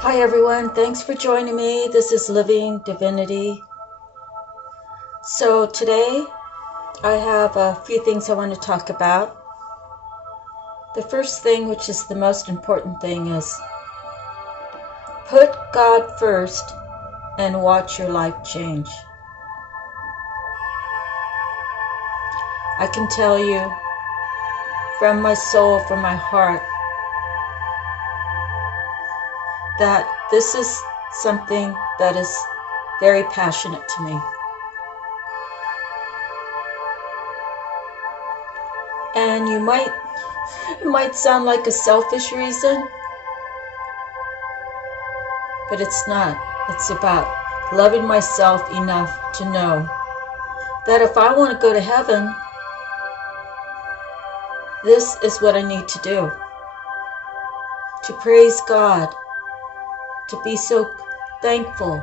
Hi everyone, thanks for joining me. This is Living Divinity. So today I have a few things I want to talk about. The first thing, which is the most important thing, is put God first and watch your life change. I can tell you from my soul, from my heart, that this is something that is very passionate to me. And it might sound like a selfish reason, but it's not. It's about loving myself enough to know that if I want to go to heaven, this is what I need to do. To praise God, to be so thankful,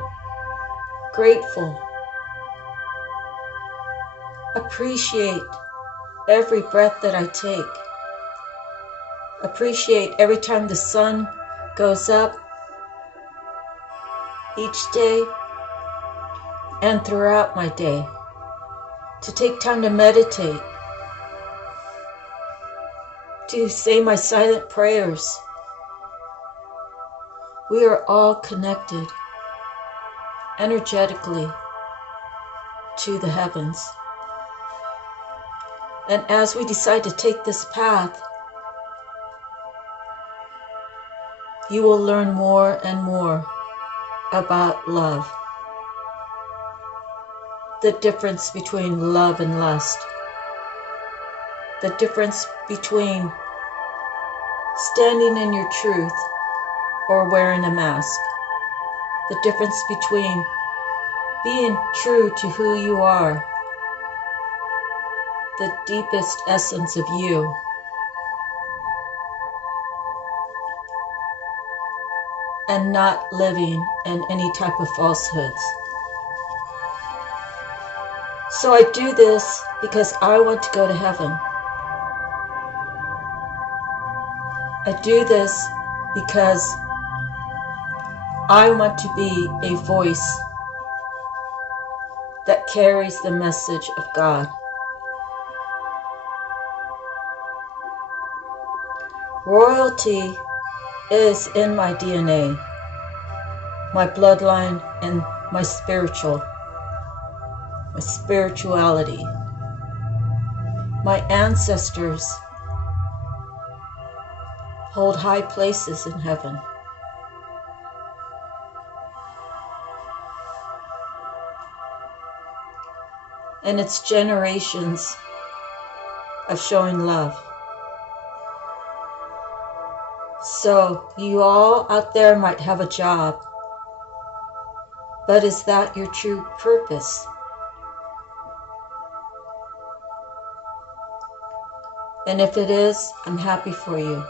grateful, appreciate every breath that I take, appreciate every time the sun goes up each day and throughout my day, to take time to meditate, to say my silent prayers. We are all connected energetically to the heavens. And as we decide to take this path, you will learn more and more about love. The difference between love and lust. The difference between standing in your truth or wearing a mask. The difference between being true to who you are, the deepest essence of you, and not living in any type of falsehoods. So I do this because I want to go to heaven. I do this because I want to be a voice that carries the message of God. Royalty is in my DNA, my bloodline, and my spirituality. My ancestors hold high places in heaven. And it's generations of showing love. So you all out there might have a job, but is that your true purpose? And if it is, I'm happy for you.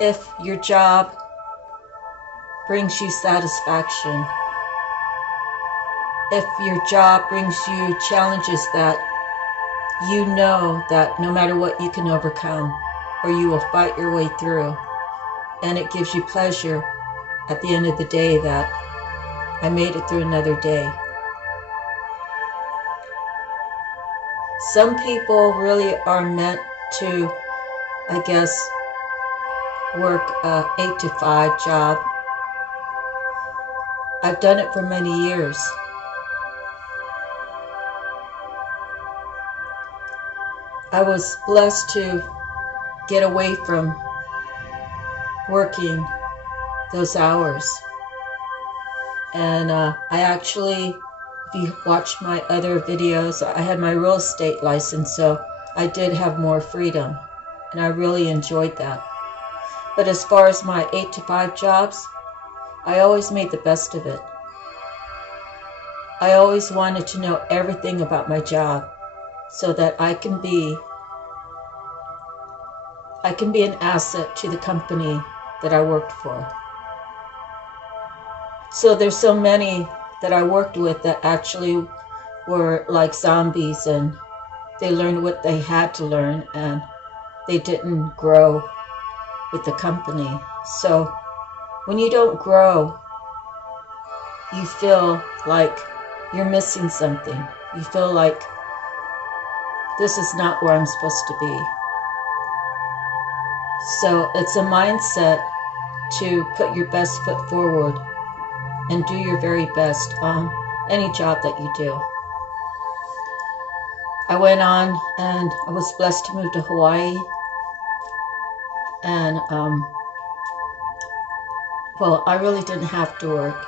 If your job brings you satisfaction, if your job brings you challenges that you know that no matter what you can overcome, or you will fight your way through, and it gives you pleasure at the end of the day that I made it through another day. Some people really are meant to, I guess, work a 8 to 5 job. I've done it for many years. I was blessed to get away from working those hours. And I actually, if you watched my other videos, I had my real estate license, so I did have more freedom, and I really enjoyed that. But as far as my 8 to 5 jobs, I always made the best of it. I always wanted to know everything about my job so that I can be an asset to the company that I worked for. So there's so many that I worked with that actually were like zombies, and they learned what they had to learn, and they didn't grow with the company. So when you don't grow, you feel like you're missing something. You feel like this is not where I'm supposed to be. So it's a mindset to put your best foot forward and do your very best on any job that you do. I went on and I was blessed to move to Hawaii. And, well, I really didn't have to work.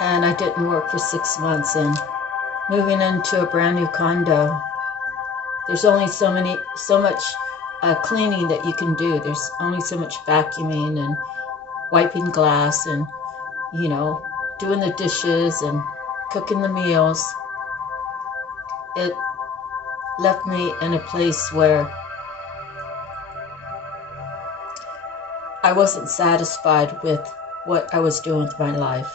And I didn't work for 6 months. And moving into a brand new condo, there's only so much cleaning that you can do. There's only so much vacuuming and wiping glass and, you know, doing the dishes and cooking the meals. It left me in a place where I wasn't satisfied with what I was doing with my life.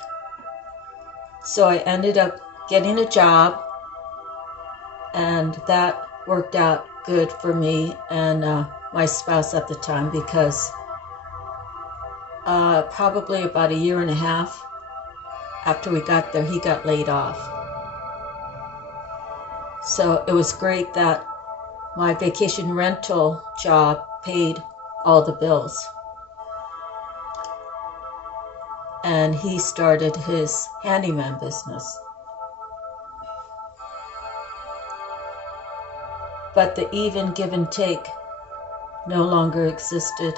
So I ended up getting a job, and that worked out good for me and my spouse at the time, because probably about a year and a half after we got there, he got laid off. So it was great that my vacation rental job paid all the bills. And he started his handyman business. But the even give and take no longer existed.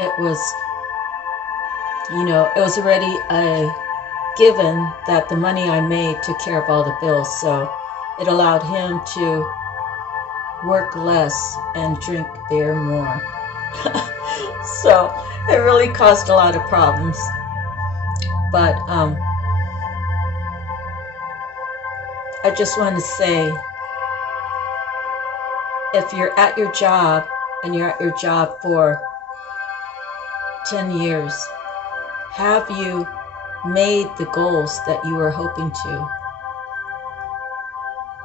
It was, you know, it was already a given that the money I made took care of all the bills, so it allowed him to work less and drink beer more. So it really caused a lot of problems. But I just want to say, if you're at your job and you're at your job for 10 years, have you made the goals that you were hoping to?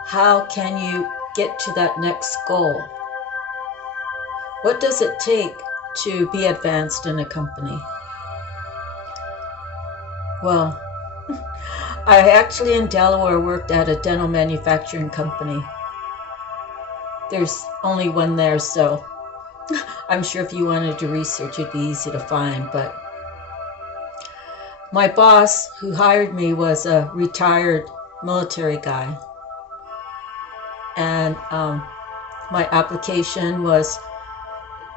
How can you get to that next goal? What does it take to be advanced in a company? Well, I actually in Delaware worked at a dental manufacturing company. There's only one there, so I'm sure if you wanted to research, it'd be easy to find. But my boss who hired me was a retired military guy. And my application was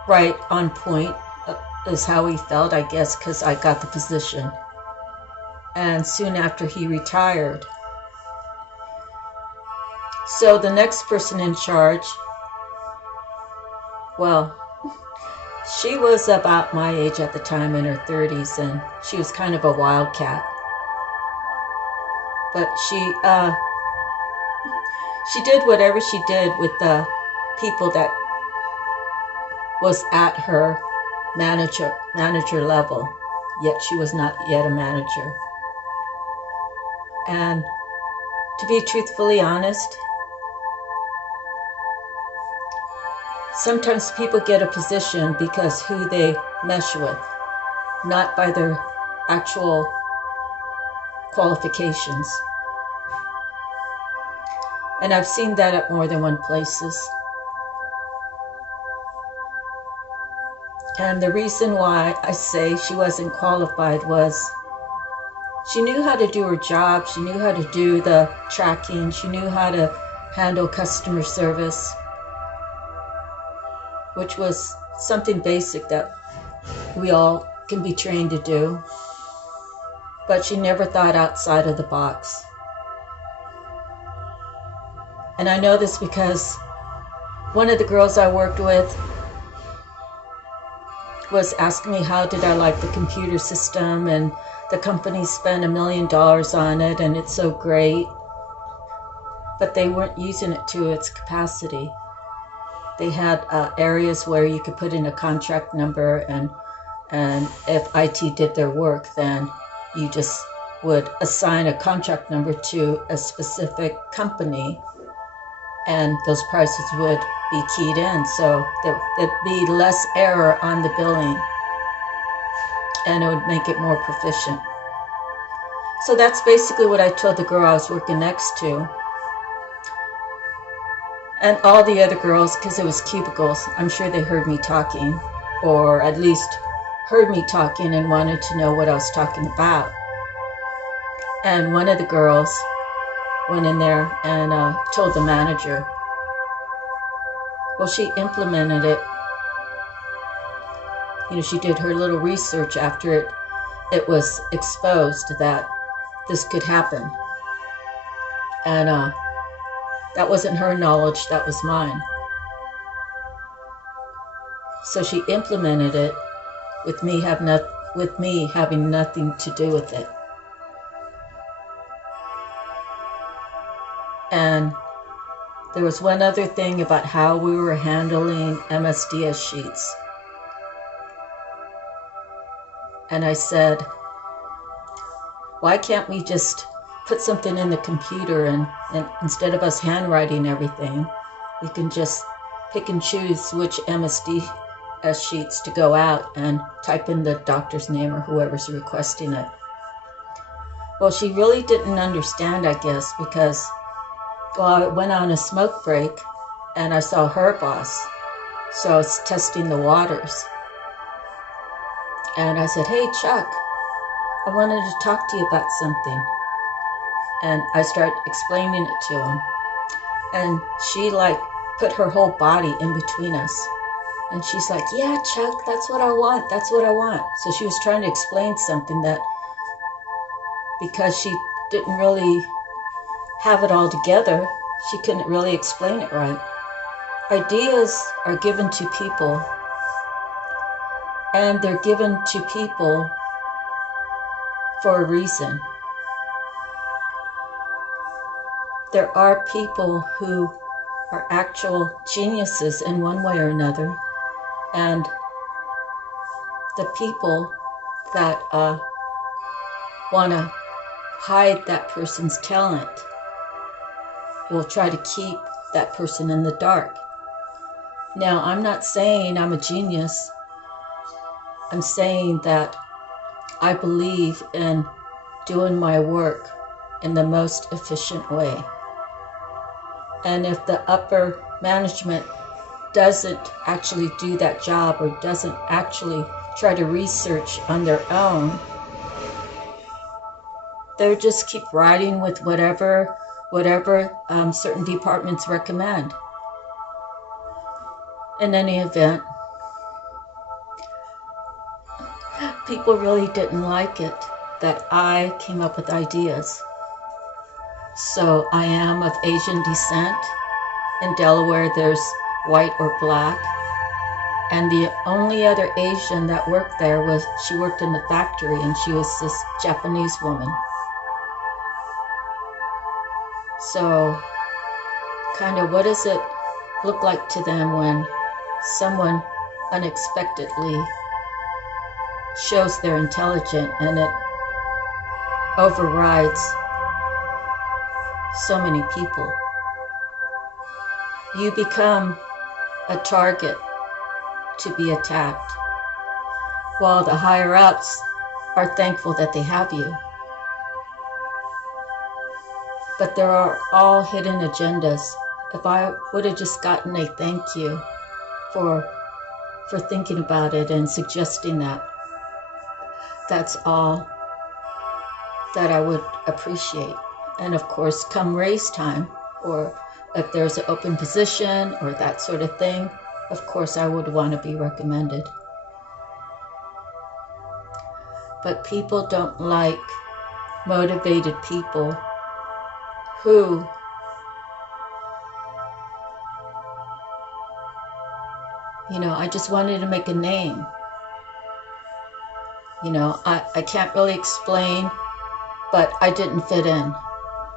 right on point, is how he felt, I guess, because I got the position. And soon after he retired. So the next person in charge, well, she was about my age at the time, in her 30s, and she was kind of a wildcat. But she did whatever she did with the people that was at her manager level, yet she was not yet a manager. And to be truthfully honest, sometimes people get a position because who they mesh with, not by their actual qualifications. And I've seen that at more than one places. And the reason why I say she wasn't qualified was she knew how to do her job. She knew how to do the tracking. She knew how to handle customer service, which was something basic that we all can be trained to do. But she never thought outside of the box. And I know this because one of the girls I worked with was asking me how did I like the computer system, and the company spent $1 million on it and it's so great. But they weren't using it to its capacity. They had areas where you could put in a contract number, and if IT did their work, then you just would assign a contract number to a specific company, and those prices would be keyed in, so there'd be less error on the billing, and it would make it more proficient. So that's basically what I told the girl I was working next to. And all the other girls, because it was cubicles, I'm sure they heard me talking, or at least heard me talking and wanted to know what I was talking about. And one of the girls went in there and told the manager. Well, she implemented it. She did her little research after it was exposed that this could happen. And that wasn't her knowledge, that was mine. So she implemented it with me having nothing to do with it. And there was one other thing about how we were handling MSDS sheets. And I said, why can't we just put something in the computer and instead of us handwriting everything, we can just pick and choose which MSDS sheets to go out and type in the doctor's name or whoever's requesting it. Well, she really didn't understand, I guess, because I went on a smoke break and I saw her boss. So I was testing the waters. And I said, hey, Chuck, I wanted to talk to you about something. And I started explaining it to him. And she put her whole body in between us. And she's like, yeah, Chuck, that's what I want. That's what I want. So she was trying to explain something that, because she didn't really have it all together, she couldn't really explain it right. Ideas are given to people, and they're given to people for a reason. There are people who are actual geniuses in one way or another, and the people that want to hide that person's talent will try to keep that person in the dark. Now, I'm not saying I'm a genius. I'm saying that I believe in doing my work in the most efficient way. And if the upper management doesn't actually do that job or doesn't actually try to research on their own, they'll just keep riding with whatever certain departments recommend. In any event, people really didn't like it that I came up with ideas. So I am of Asian descent. In Delaware, there's white or black. And the only other Asian that worked there she worked in the factory, and she was this Japanese woman. So, kind of, what does it look like to them when someone unexpectedly shows they're intelligent and it overrides so many people? You become a target to be attacked, while the higher-ups are thankful that they have you. But there are all hidden agendas. If I would have just gotten a thank you for thinking about it and suggesting that, that's all that I would appreciate. And of course, come raise time, or if there's an open position or that sort of thing, of course I would want to be recommended. But people don't like motivated people who I just wanted to make a name. I can't really explain, but I didn't fit in.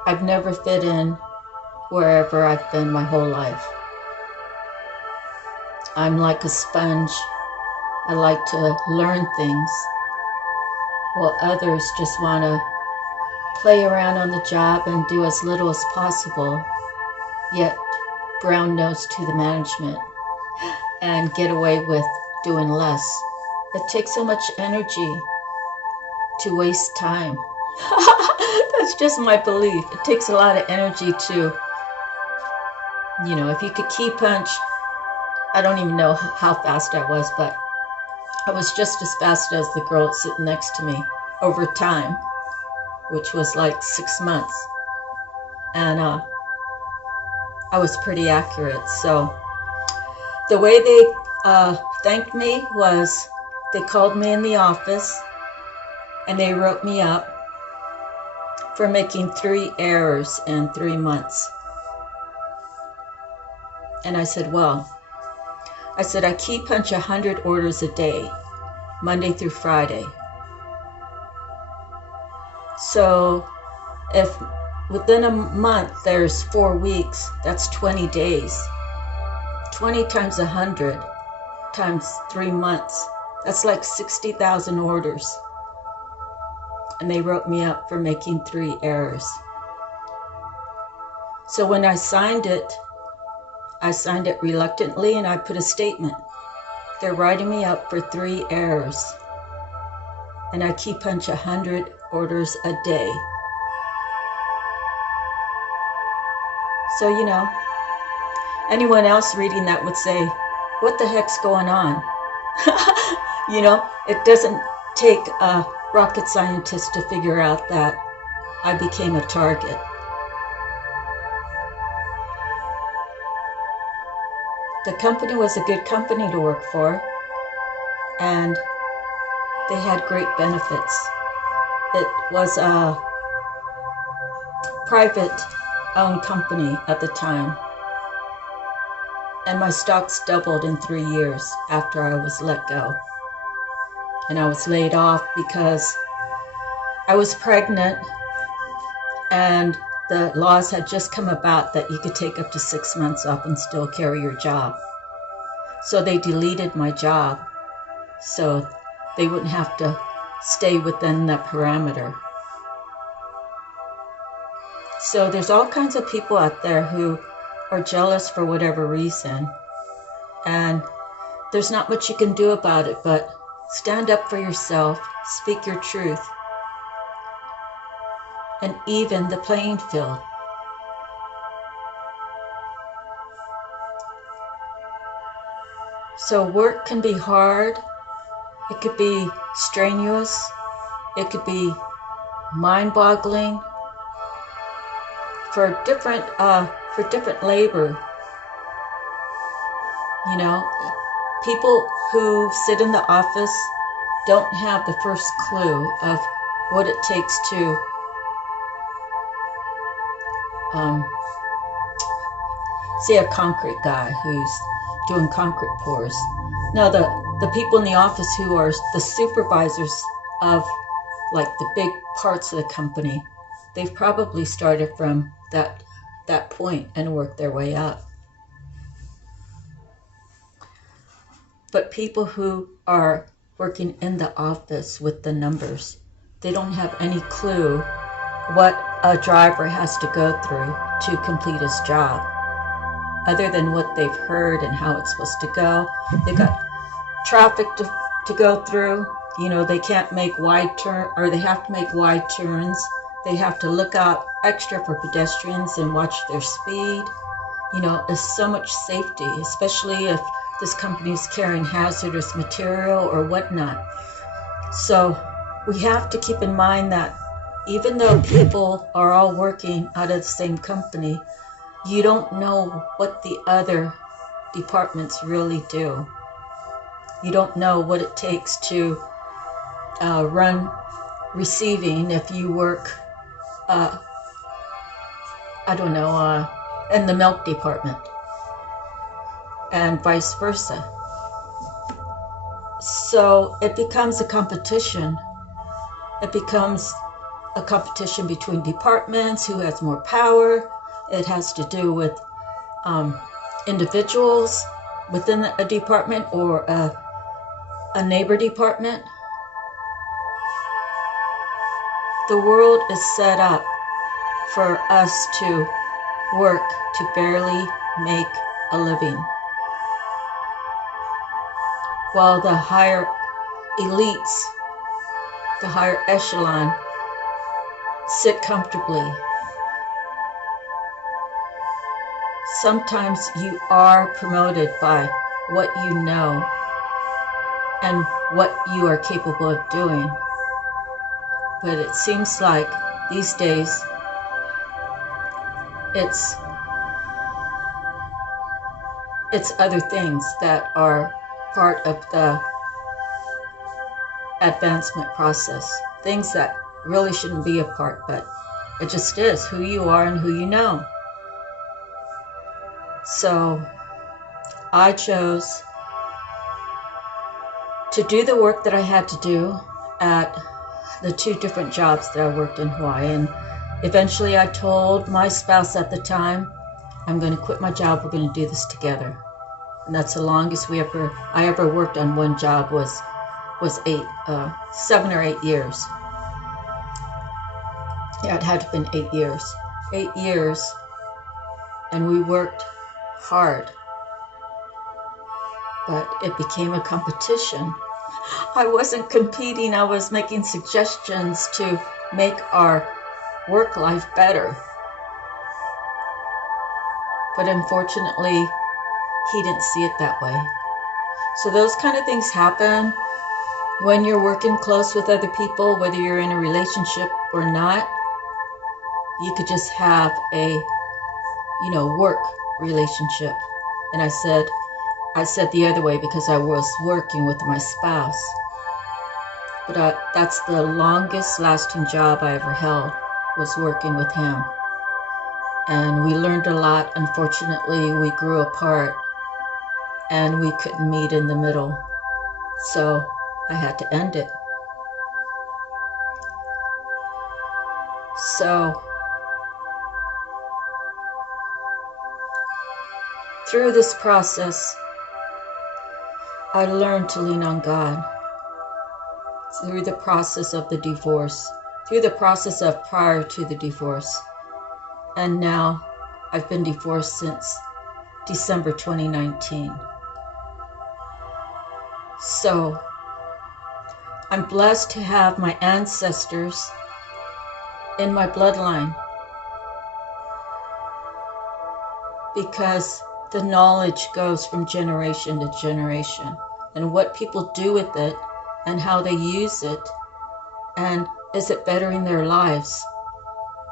I've never fit in wherever I've been my whole life. I'm like a sponge. I like to learn things, while others just want to play around on the job and do as little as possible, yet brown nose to the management and get away with doing less. It takes so much energy to waste time. That's just my belief. It takes a lot of energy to, if you could key punch, I don't even know how fast I was, but I was just as fast as the girl sitting next to me over time, which was like 6 months. And I was pretty accurate. So the way they thanked me was they called me in the office and they wrote me up for making 3 errors in 3 months. And I said, I key punch 100 orders a day, Monday through Friday. So if within a month there's 4 weeks, that's 20 days. 20 times 100 times 3 months, that's like 60,000 orders. And they wrote me up for making 3 errors. So when I signed it reluctantly, and I put a statement. They're writing me up for 3 errors. And I key punch 100 orders a day. So, anyone else reading that would say, what the heck's going on? It doesn't take a rocket scientist to figure out that I became a target. The company was a good company to work for, and they had great benefits. It was a private-owned company at the time, and my stocks doubled in 3 years after I was let go. And I was laid off because I was pregnant, and the laws had just come about that you could take up to 6 months off and still carry your job. So they deleted my job so they wouldn't have to stay within that parameter. So there's all kinds of people out there who are jealous for whatever reason. And there's not much you can do about it, but stand up for yourself, speak your truth, and even the playing field. So work can be hard, it could be strenuous, it could be mind-boggling for different labor. People who sit in the office don't have the first clue of what it takes to say a concrete guy who's doing concrete pours. No, the people in the office who are the supervisors of like the big parts of the company, they've probably started from that point and worked their way up. But people who are working in the office with the numbers, they don't have any clue what a driver has to go through to complete his job, other than what they've heard and how it's supposed to go. They've got traffic to go through. They can't make wide turn, or they have to make wide turns. They have to look out extra for pedestrians and watch their speed. There's so much safety, especially if this company is carrying hazardous material or whatnot. So we have to keep in mind that even though people are all working out of the same company, you don't know what the other departments really do. You don't know what it takes to run receiving if you work, in the milk department, and vice versa. So it becomes a competition. It becomes a competition between departments, who has more power. It has to do with individuals within a department or a neighbor department. The world is set up for us to work to barely make a living, while the higher elites, the higher echelon, sit comfortably. Sometimes you are promoted by what you know and what you are capable of doing. But it seems like these days it's other things that are part of the advancement process. Things that really shouldn't be a part, but it just is who you are and who you know. So I chose to do the work that I had to do at the 2 different jobs that I worked in Hawaii. And eventually I told my spouse at the time, I'm going to quit my job. We're going to do this together. And that's the longest I ever worked on one job was 7 or 8 years. Yeah, it had to have been 8 years. 8 years, and we worked hard. But it became a competition. I wasn't competing, I was making suggestions to make our work life better. But unfortunately, he didn't see it that way. So those kind of things happen when you're working close with other people, whether you're in a relationship or not. You could just have a, work relationship. And I said the other way because I was working with my spouse. But that's the longest lasting job I ever held, was working with him. And we learned a lot. Unfortunately, we grew apart and we couldn't meet in the middle. So I had to end it. So through this process, I learned to lean on God. Through the process of the divorce, through the process of prior to the divorce. And now I've been divorced since December 2019. So I'm blessed to have my ancestors in my bloodline, because the knowledge goes from generation to generation, and what people do with it and how they use it, and is it bettering their lives?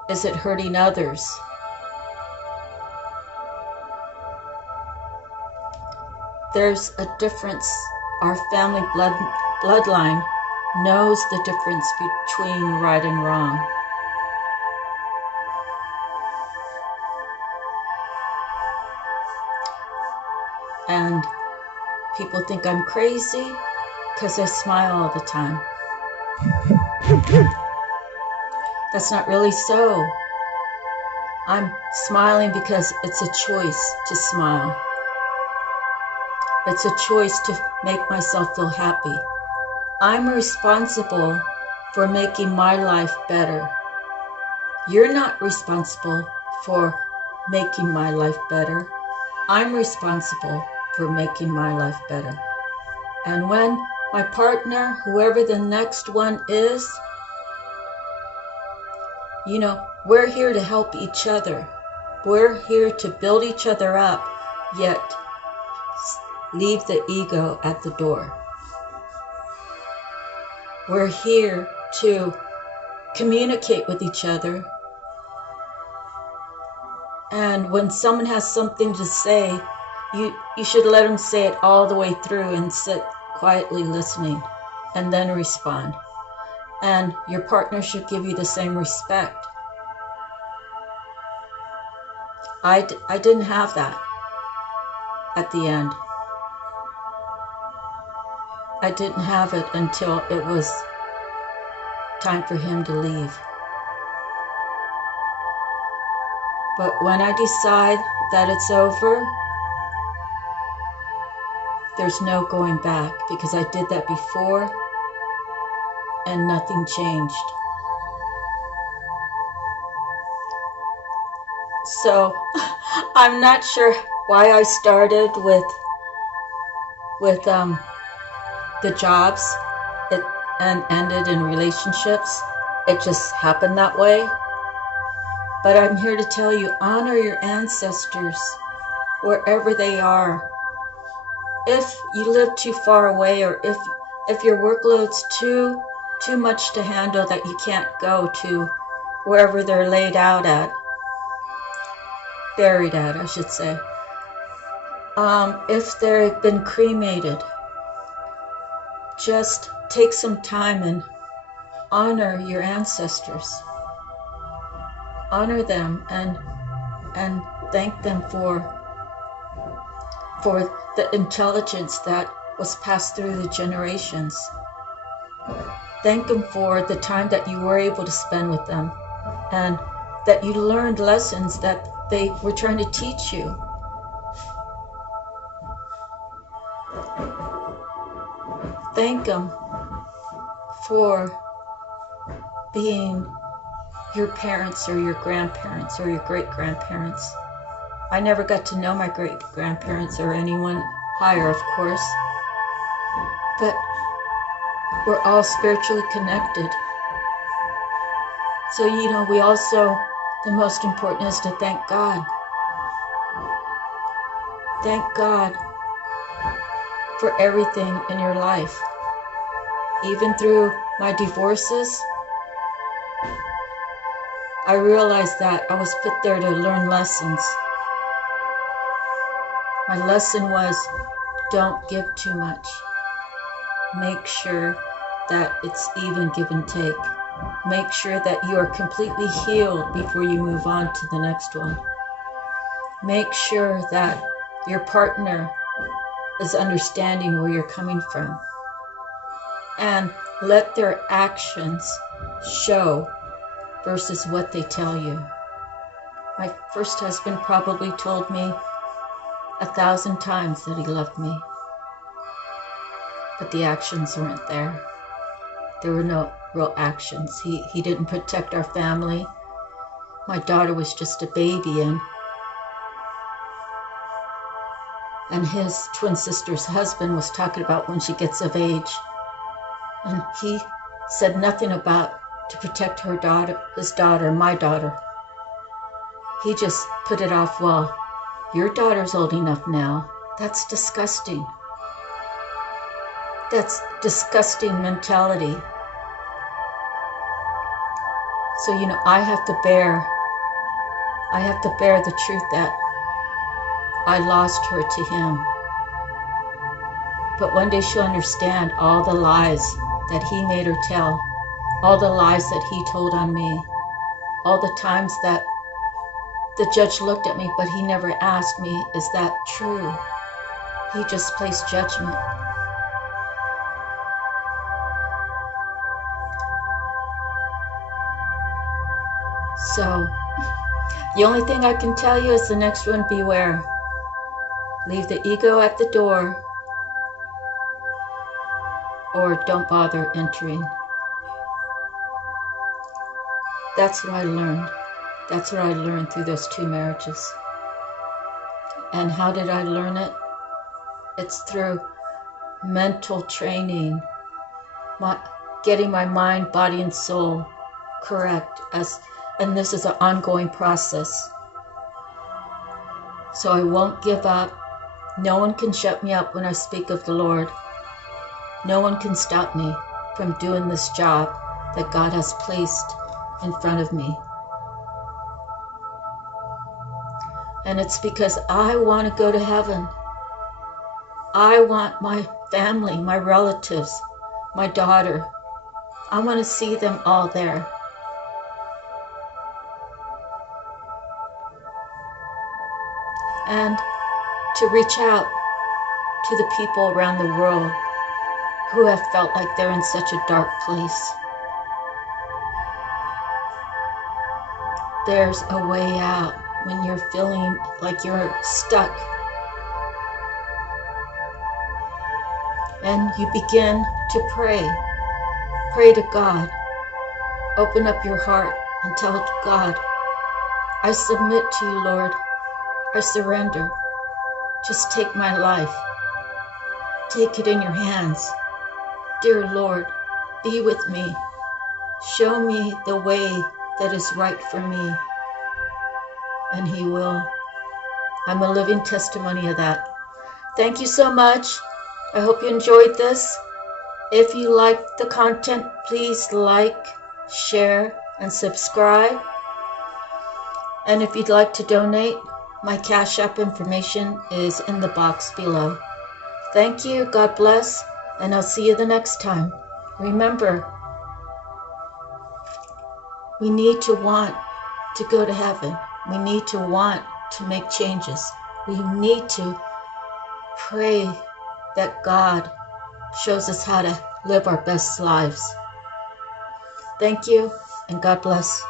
Is it hurting others? There's a difference. Our family bloodline knows the difference between right and wrong. And people think I'm crazy because I smile all the time. That's not really so. I'm smiling because it's a choice to smile. It's a choice to make myself feel happy. I'm responsible for making my life better. You're not responsible for making my life better. I'm responsible for making my life better. And when my partner, whoever the next one is, we're here to help each other. We're here to build each other up, yet leave the ego at the door. We're here to communicate with each other. And when someone has something to say, you should let them say it all the way through and sit quietly listening and then respond. And your partner should give you the same respect. I didn't have that at the end. I didn't have it until it was time for him to leave. But when I decide that it's over, there's no going back, because I did that before and nothing changed. So I'm not sure why I started with the jobs and ended in relationships. It just happened that way. But I'm here to tell you, honor your ancestors wherever they are. If you live too far away, or if your workload's too much to handle that you can't go to wherever they're buried at, I should say. If they've been cremated, just take some time and honor your ancestors. Honor them and thank them for the intelligence that was passed through the generations. Thank them for the time that you were able to spend with them and that you learned lessons that they were trying to teach you. Thank them for being your parents or your grandparents or your great-grandparents. I never got to know my great-grandparents or anyone higher, of course, but we're all spiritually connected. So, we also, the most important is to thank God. Thank God for everything in your life. Even through my divorces, I realized that I was put there to learn lessons. My lesson was, don't give too much. Make sure that it's even give and take. Make sure that you are completely healed before you move on to the next one. Make sure that your partner is understanding where you're coming from. And let their actions show versus what they tell you. My first husband probably told me 1,000 times that he loved me, but the actions weren't there. There were no real actions. He didn't protect our family. My daughter was just a baby, and his twin sister's husband was talking about when she gets of age, and he said nothing about to protect her daughter, his daughter, my daughter. He just put it off, well, your daughter's old enough now. That's disgusting. That's disgusting mentality. So, I have to bear the truth that I lost her to him. But one day she'll understand all the lies that he made her tell, all the lies that he told on me, all the times that the judge looked at me, but he never asked me, is that true? He just placed judgment. So, the only thing I can tell you is the next one, beware. Leave the ego at the door, or don't bother entering. That's what I learned. That's what I learned through those 2 marriages. And how did I learn it? It's through mental training, getting my mind, body, and soul correct. And this is an ongoing process. So I won't give up. No one can shut me up when I speak of the Lord. No one can stop me from doing this job that God has placed in front of me. And it's because I want to go to heaven. I want my family, my relatives, my daughter. I want to see them all there. And to reach out to the people around the world who have felt like they're in such a dark place. There's a way out when you're feeling like you're stuck. And you begin to pray. Pray to God. Open up your heart and tell God, I submit to you, Lord. I surrender. Just take my life. Take it in your hands. Dear Lord, be with me. Show me the way that is right for me. And He will. I'm a living testimony of that. Thank you so much. I hope you enjoyed this. If you liked the content, please like, share, and subscribe. And if you'd like to donate, my Cash App information is in the box below. Thank you, God bless, and I'll see you the next time. Remember, we need to want to go to heaven. We need to want to make changes. We need to pray that God shows us how to live our best lives. Thank you, and God bless.